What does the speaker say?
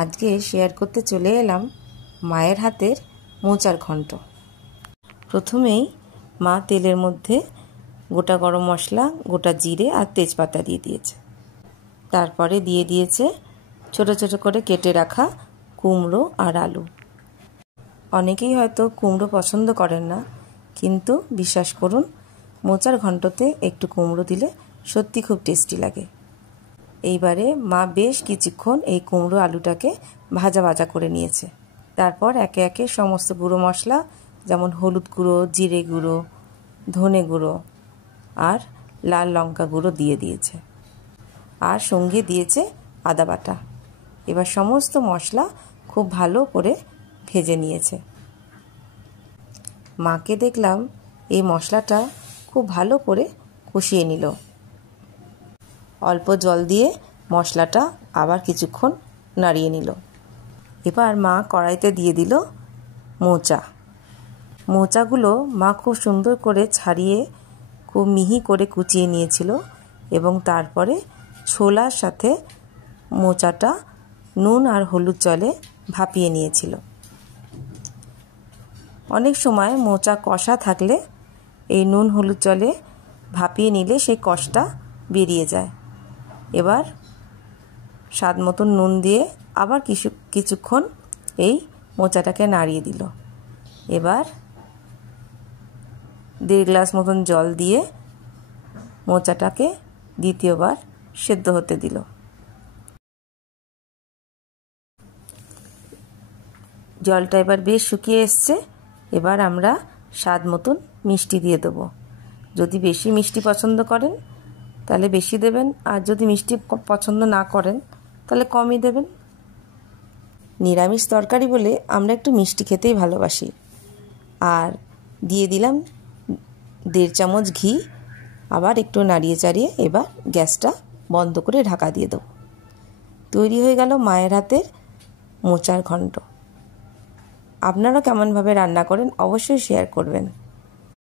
আজকে শেয়ার করতে চলে এলাম মায়ের হাতের মোচার ঘন্ট। প্রথমেই মা তেলের মধ্যে গোটা গরম মশলা, গোটা জিরে আর তেজপাতা দিয়ে দিয়েছে। তারপরে দিয়ে দিয়েছে ছোট ছোট করে কেটে রাখা কুমড়ো আর আলু। অনেকেই হয়তো কুমড়ো পছন্দ করেন না, কিন্তু বিশ্বাস করুন, মোচার ঘন্টতে একটু কুমড়ো দিলে সত্যি খুব টেস্টি লাগে। এইবারে মা বেশ কিছুক্ষণ এই কুমড়ো আলুটাকে ভাজা ভাজা করে নিয়েছে। তারপর একে একে সমস্ত গুঁড়ো মশলা, যেমন হলুদ গুঁড়ো, জিরে গুঁড়ো, ধনে গুঁড়ো আর লাল লঙ্কা গুঁড়ো দিয়ে দিয়েছে, আর সঙ্গে দিয়েছে আদা বাটা। এবার সমস্ত মশলা খুব ভালো করে ভেজে নিয়েছে। মাকে দেখলাম এই মশলাটা খুব ভালো করে কষিয়ে নিল। অল্প জল দিয়ে মশলাটা আবার কিছুক্ষণ নাড়িয়ে নিল। এবার মা কড়াইতে দিয়ে দিল মোচাগুলো মা খুব সুন্দর করে ছাড়িয়ে খুব মিহি করে কুচিয়ে নিয়েছিল এবং তারপরে ছোলার সাথে মোচাটা নুন আর হলুদ জলে ভাপিয়ে নিয়েছিল। অনেক সময় মোচা কষা থাকলে এই নুন হলুদ জলে ভাপিয়ে নিলে সেই কষটা বেরিয়ে যায়। এবার স্বাদ মতন নুন দিয়ে আবার কিছুক্ষণ এই মোচাটাকে নাড়িয়ে দিল। এবার 1.5 গ্লাস মতন জল দিয়ে মোচাটাকে দ্বিতীয়বার সেদ্ধ হতে দিল। জলটা এবার বেশ শুকিয়ে এসছে। এবার আমরা স্বাদ মতন মিষ্টি দিয়ে দেবো। যদি বেশি মিষ্টি পছন্দ করেন তাহলে বেশি দেবেন, আর যদি মিষ্টি পছন্দ না করেন তাহলে কমই দেবেন। নিরামিষ তরকারি বলে আমরা একটু মিষ্টি খেতেই ভালোবাসি। আর দিয়ে দিলাম 1.5 চামচ ঘি। আবার একটু নাড়িয়ে চাড়িয়ে এবার গ্যাসটা বন্ধ করে ঢাকা দিয়ে দেবো। তৈরি হয়ে গেল মায়ের হাতের মোচার ঘন্ট। আপনারা কেমনভাবে রান্না করেন অবশ্যই শেয়ার করবেন।